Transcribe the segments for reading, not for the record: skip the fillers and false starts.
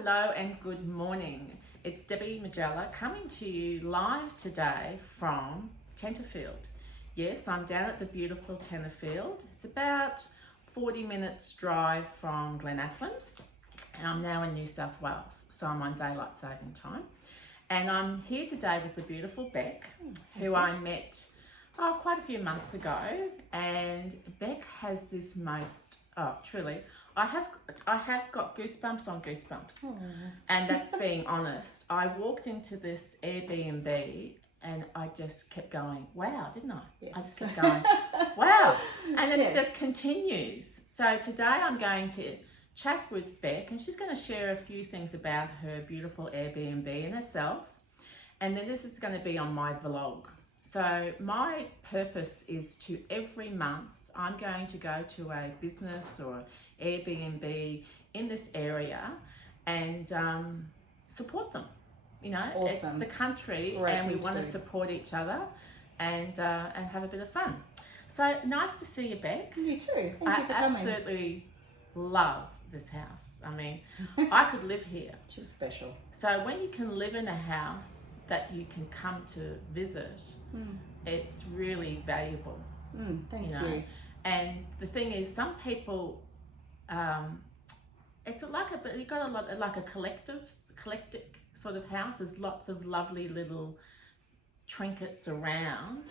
Hello and good morning. It's Debbie Magella coming to you live today from Tenterfield. Yes, I'm down at the beautiful Tenterfield. It's about 40 minutes drive from Glenaplin, and I'm now in New South Wales, so I'm on daylight saving time. And I'm here today with the beautiful Bek, who I met quite a few months ago. And Bek has this truly, I have got goosebumps on goosebumps. Aww. And that's being honest. I walked into this AirBNB and I just kept going, wow, didn't I? Yes. I just kept going, wow. And then Yes. it just continues. So today I'm going to chat with Bek, and she's going to share a few things about her beautiful AirBNB and herself. And then this is going to be on my vlog. So my purpose is to every month, I'm going to go to a business or Airbnb in this area and support them. You know, Awesome. It's the country and we want to support each other and have a bit of fun. So nice to see you, Bek. You too. Thank you for I coming. absolutely love this house. I mean, I could live here. She's special. So when you can live in a house that you can come to visit, it's really valuable. Thank you. And the thing is, some people, it's you got a lot like a collective sort of house. There's lots of lovely little trinkets around,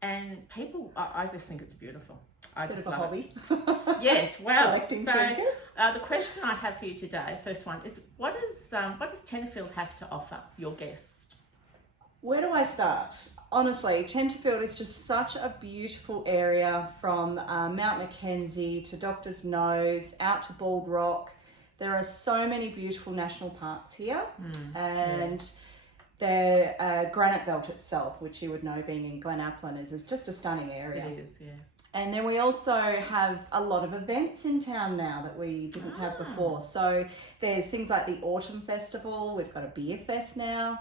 and people, I just think it's beautiful. I just love hobby. It. Yes, well, Collecting so trinkets. the question I have for you today, first one, is what does Tenterfield have to offer your guest? Where do I start? Honestly, Tenterfield is just such a beautiful area, from Mount Mackenzie to Doctor's Nose, out to Bald Rock. There are so many beautiful national parks here, and the Granite Belt itself, which you would know being in Glenaplin, is just a stunning area. It is, yes. And then we also have a lot of events in town now that we didn't have before. So there's things like the Autumn Festival, we've got a beer fest now,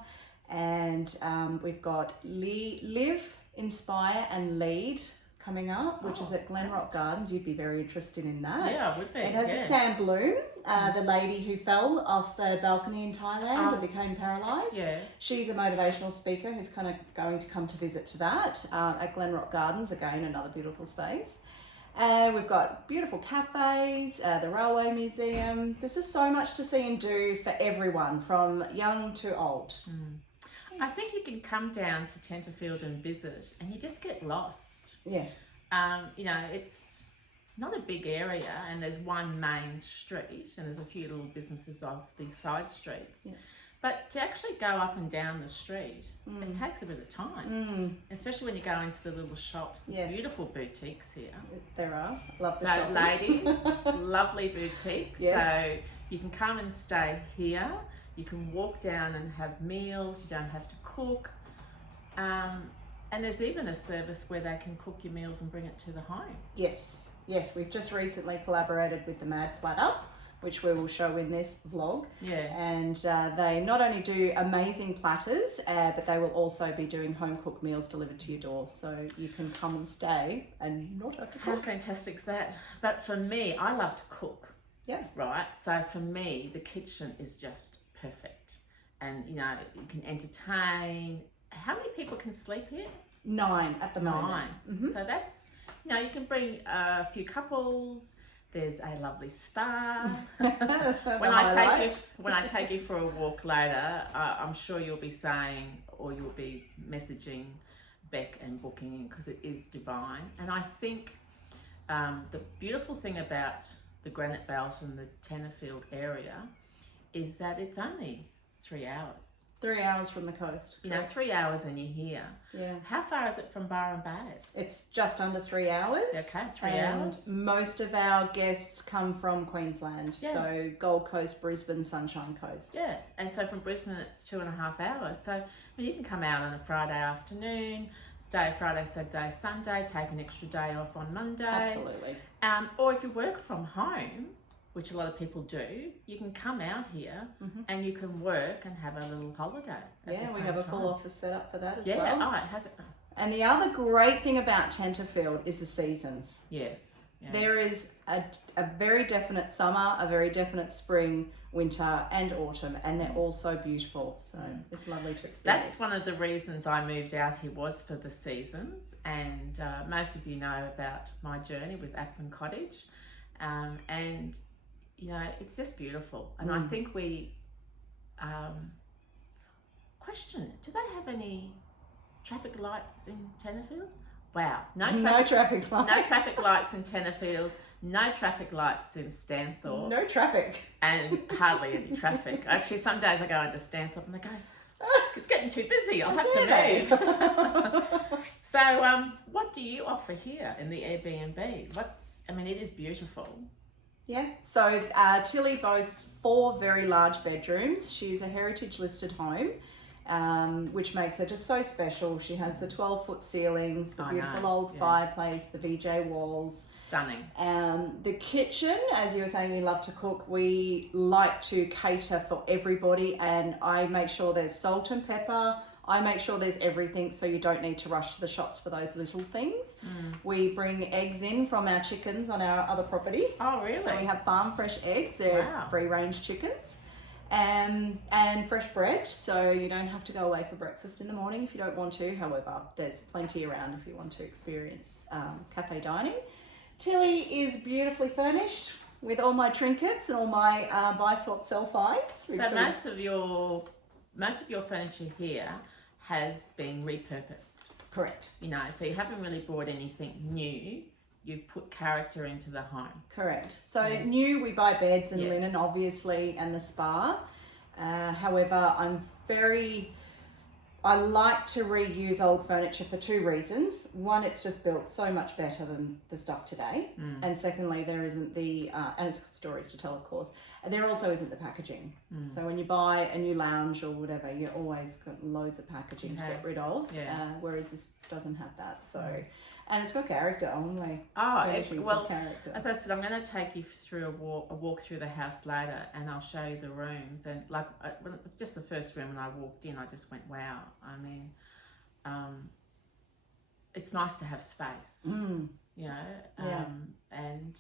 and we've got Live, Inspire and Lead coming up, which is at Glenrock Gardens. You'd be very interested in that. Yeah, I would be. It has a Sam Bloom, the lady who fell off the balcony in Thailand and became paralysed. Yeah. She's a motivational speaker who's kind of going to come to visit to that at Glenrock Gardens, again, another beautiful space. We've got beautiful cafes, the Railway Museum. There's just so much to see and do for everyone, from young to old. I think you can come down to Tenterfield and visit and you just get lost. Yeah. You know, it's not a big area and there's one main street and there's a few little businesses off the side streets. Yeah. But to actually go up and down the street, it takes a bit of time, especially when you go into the little shops. Yes. Beautiful boutiques here. There are. Love the shopping. Ladies, lovely boutiques. Yes. So you can come and stay here. You can walk down and have meals. You don't have to cook. And there's even a service where they can cook your meals and bring it to the home. Yes. Yes, we've just recently collaborated with the Mad Platter, which we will show in this vlog. Yeah. And they not only do amazing platters, but they will also be doing home cooked meals delivered to your door, so you can come and stay and not have to cook. How fantastic is that? But for me, I love to cook. Yeah. Right? So for me, the kitchen is just perfect. And, you know, you can entertain. How many people can sleep here? 9 at the moment. 9. So that's, you know, you can bring a few couples. There's a lovely spa. when I take you for a walk later, I'm sure you'll be saying, or you'll be messaging Bek and booking in, because it is divine. And I think the beautiful thing about the Granite Belt and the Tenterfield area is that it's only 3 hours. 3 hours from the coast. You know, 3 hours and you're here. Yeah. How far is it from Byron Bay? It's just under 3 hours. Okay, 3 and hours. Most of our guests come from Queensland. Yeah. So Gold Coast, Brisbane, Sunshine Coast. Yeah, and so from Brisbane it's 2.5 hours. So you can come out on a Friday afternoon, stay Friday, Saturday, Sunday, take an extra day off on Monday. Absolutely. Or if you work from home, which a lot of people do, you can come out here and you can work and have a little holiday. Yeah, we have a full office set up for that as well. Yeah, it has it. And the other great thing about Tenterfield is the seasons. Yes. Yeah. There is a very definite summer, a very definite spring, winter and autumn, and they're all so beautiful. So it's lovely to experience. That's one of the reasons I moved out here, was for the seasons. And most of you know about my journey with Ackman Cottage. And, you know, it's just beautiful. And I think we... question, do they have any traffic lights in Tenterfield? Wow, no traffic lights. No traffic lights in Tenterfield, no traffic lights in Stanthorpe. No traffic. And hardly any traffic. Actually, some days I go into Stanthorpe and I go, oh, it's getting too busy, I'll have to move. So, what do you offer here in the AirBNB? I mean, it is beautiful. Yeah, so Tilly boasts 4 very large bedrooms. She's a heritage listed home, which makes her just so special. She has the 12-foot ceilings, the beautiful old fireplace, the VJ walls. Stunning. The kitchen, as you were saying, you love to cook. We like to cater for everybody, and I make sure there's salt and pepper. I make sure there's everything, so you don't need to rush to the shops for those little things. We bring eggs in from our chickens on our other property. Oh, really? So we have farm fresh eggs. They're free-range chickens. And fresh bread, so you don't have to go away for breakfast in the morning if you don't want to. However, there's plenty around if you want to experience cafe dining. Tilly is beautifully furnished with all my trinkets and all my buy, swap, sell finds. So most of your furniture here has been repurposed. Correct. You know, so you haven't really brought anything new. You've put character into the home. Correct. So new, we buy beds and linen, obviously, and the spa. However, I like to reuse old furniture for 2 reasons. One, it's just built so much better than the stuff today. And secondly, there isn't and it's got stories to tell, of course, and there also isn't the packaging. So when you buy a new lounge or whatever, you always got loads of packaging to get rid of, whereas this doesn't have that. So, and it's got character only. Character. As I said, I'm going to take you through a walk through the house later, and I'll show you the rooms. And like, just the first room when I walked in, I just went, wow. I mean, it's nice to have space, you know, and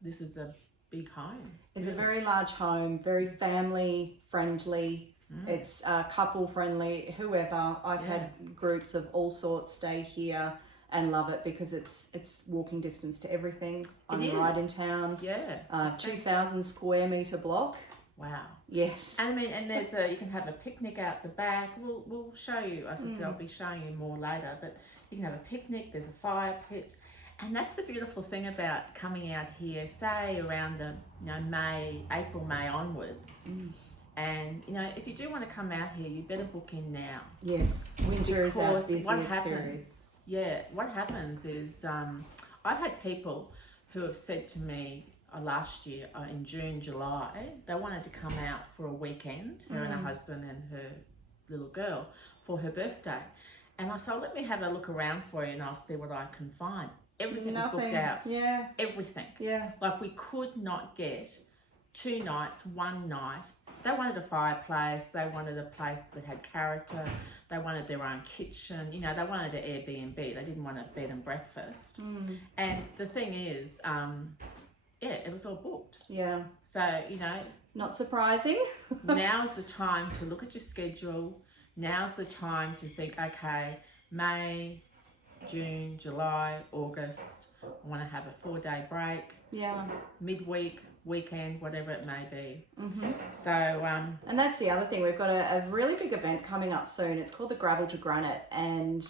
this is a big home. It's a very large home, very family friendly. It's couple friendly, whoever. I've had groups of all sorts stay here and love it because it's walking distance to everything. I'm right in town. 2,000 square metre block. Wow. Yes. And I mean, and there's you can have a picnic out the back. We'll show you, as I said, I'll be showing you more later, but you can have a picnic, there's a fire pit. And that's the beautiful thing about coming out here, say around the April, May onwards. And you know, if you do want to come out here, you better book in now. Yes, winter is our busiest period. What happens is I've had people who have said to me last year in June, July, they wanted to come out for a weekend, her and her husband and her little girl, for her birthday. And I said, let me have a look around for you and I'll see what I can find. Everything was booked out. Yeah. Everything. Yeah. Like we could not get 2 nights, 1 night. They wanted a fireplace. They wanted a place that had character. They wanted their own kitchen. You know, they wanted an Airbnb. They didn't want a bed and breakfast. And the thing is, it was all booked. Yeah. So, you know. Not surprising. Now's the time to look at your schedule. Now's the time to think, okay, May, June, July, August, I want to have a 4-day break. Yeah. Midweek, weekend, whatever it may be. So and that's the other thing, we've got a really big event coming up soon. It's called the Gravel to Granite, and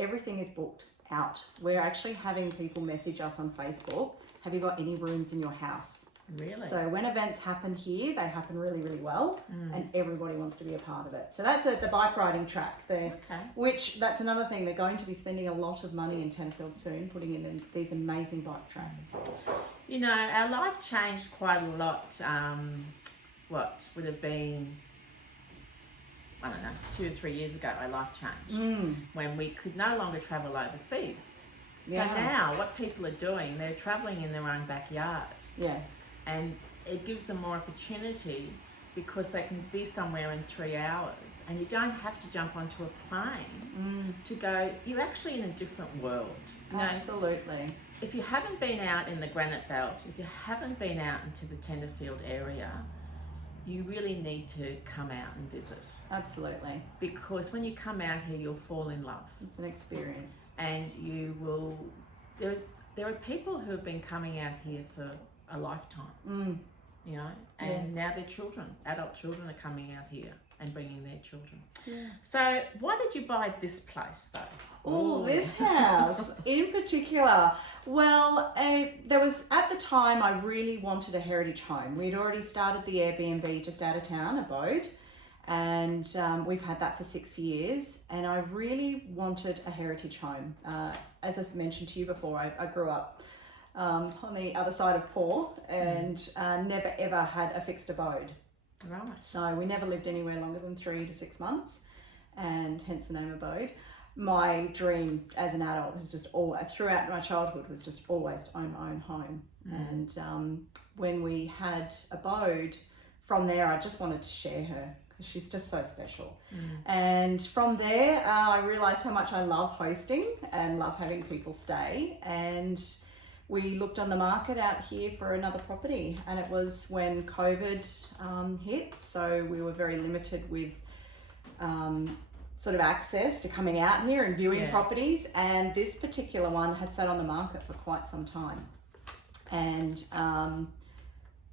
everything is booked out. We're actually having people message us on Facebook, have you got any rooms in your house? Really? So when events happen here, they happen really, really well, and everybody wants to be a part of it. So that's the bike riding track there, which that's another thing. They're going to be spending a lot of money in Tenterfield soon, putting in these amazing bike tracks. You know, our life changed quite a lot. What would have been, I don't know, 2 or 3 years ago, our life changed when we could no longer travel overseas. So now what people are doing, they're traveling in their own backyard. Yeah. And it gives them more opportunity because they can be somewhere in 3 hours and you don't have to jump onto a plane to go. You're actually in a different world. Absolutely. if you haven't been out in the Granite Belt, if you haven't been out into the Tenterfield area, you really need to come out and visit. Absolutely. Because when you come out here, you'll fall in love. It's an experience. And you will, there are people who have been coming out here for a lifetime, you know, and now their children, adult children are coming out here and bringing their children. Yeah. So why did you buy this place though? Oh, this house in particular. Well, there was, at the time, I really wanted a heritage home. We'd already started the AirBNB just out of town, abode, and we've had that for 6 years, and I really wanted a heritage home. As I mentioned to you before, I grew up on the other side of poor and never ever had a fixed abode. Right. So we never lived anywhere longer than 3 to 6 months, and hence the name abode. My dream as an adult was just throughout my childhood was just always to own my own home. And when we had abode, from there I just wanted to share her because she's just so special. And from there I realised how much I love hosting and love having people stay, and we looked on the market out here for another property, and it was when COVID hit, so we were very limited with sort of access to coming out here and viewing properties, and this particular one had sat on the market for quite some time. And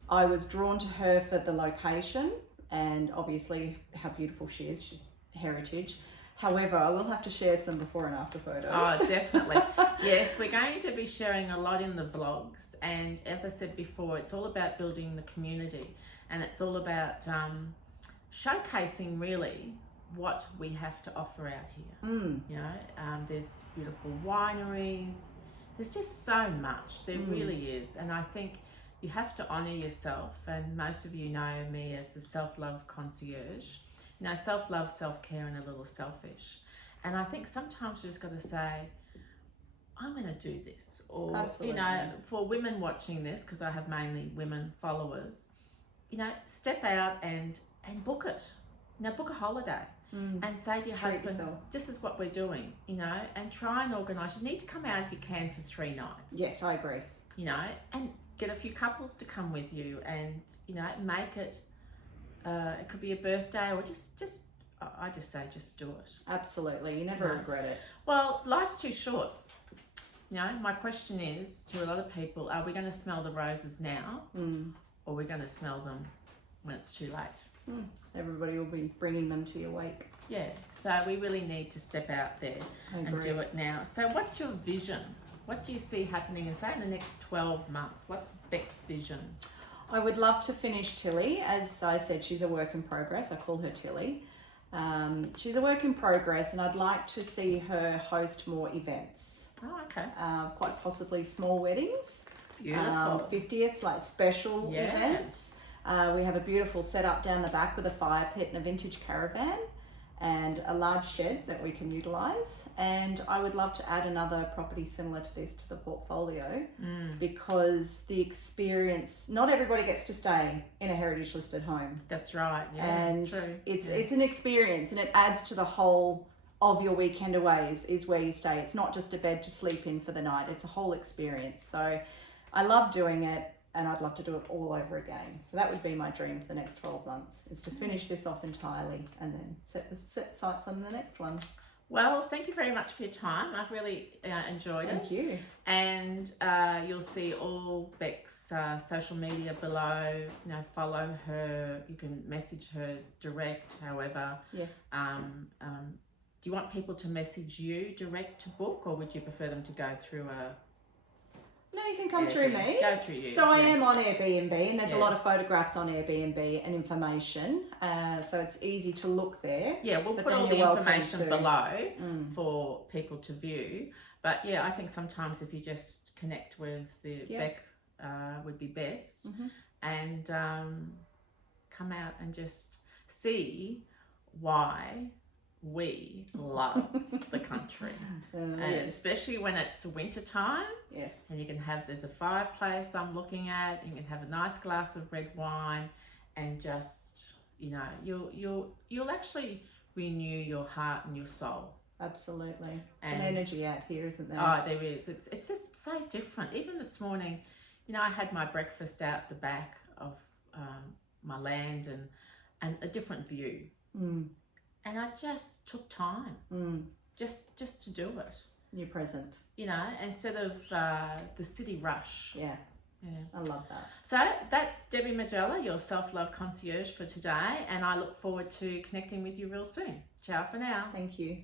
I was drawn to her for the location and obviously how beautiful she is. She's heritage. However, I will have to share some before and after photos. Oh, definitely. Yes, we're going to be sharing a lot in the vlogs, and as I said before, it's all about building the community, and it's all about showcasing really what we have to offer out here. You know, there's beautiful wineries, there's just so much, there really is, and I think you have to honour yourself, and most of you know me as the self-love concierge. You know, self-love, self-care, and a little selfish. And I think sometimes you just got to say, I'm going to do this. Or, Absolutely. you know, for women watching this, because I have mainly women followers, you know, step out and book it. You know, book a holiday and say to your Treat husband, yourself. this is what we're doing, you know, and try and organise. You need to come out if you can for 3 nights. Yes, I agree. You know, and get a few couples to come with you and, you know, make it. It could be a birthday, or I just say just do it. Absolutely, you never regret it. Well, life's too short. You know, my question is to a lot of people, are we going to smell the roses now or are we going to smell them when it's too late? Everybody will be bringing them to your wake. Yeah, so we really need to step out there and do it now. So what's your vision? What do you see happening in, say, in the next 12 months? What's Bek's vision? I would love to finish Tilly. As I said, she's a work in progress. I call her Tilly. She's a work in progress, and I'd like to see her host more events. Oh, okay. Quite possibly small weddings. Beautiful. 50ths, like special events. We have a beautiful setup down the back with a fire pit and a vintage caravan and a large shed that we can utilise. And I would love to add another property similar to this to the portfolio because the experience, not everybody gets to stay in a heritage listed home. That's right. Yeah, and true. It's an experience, and it adds to the whole of your weekend aways is where you stay. It's not just a bed to sleep in for the night. It's a whole experience. So I love doing it, and I'd love to do it all over again. So that would be my dream for the next 12 months, is to finish this off entirely and then set sights on the next one. Well, thank you very much for your time. I've really enjoyed it. Thank you. And you'll see all Bek's social media below. You know, follow her. You can message her direct, however. Yes. Do you want people to message you direct to book, or would you prefer them to go through a... No, you can come through me. Go through you. So I am on AirBNB, and there's a lot of photographs on AirBNB and information. So it's easy to look there. Yeah, we'll put all the information below for people to view. But yeah, I think sometimes if you just connect with the Bek would be best, and come out and just see why we love the country, and especially when it's winter time. Yes. And you can have, there's a fireplace I'm looking at, you can have a nice glass of red wine, and just, you know, you'll actually renew your heart and your soul Absolutely. It's And- an energy out here, isn't there? Oh, there is. It's just so different. Even this morning, you know, I had my breakfast out the back of my land and a different view. Mm. And I just took time just to do it. You're present. You know, instead of the city rush. Yeah. Yeah. I love that. So that's Debbie Magella, your self-love concierge for today. And I look forward to connecting with you real soon. Ciao for now. Thank you.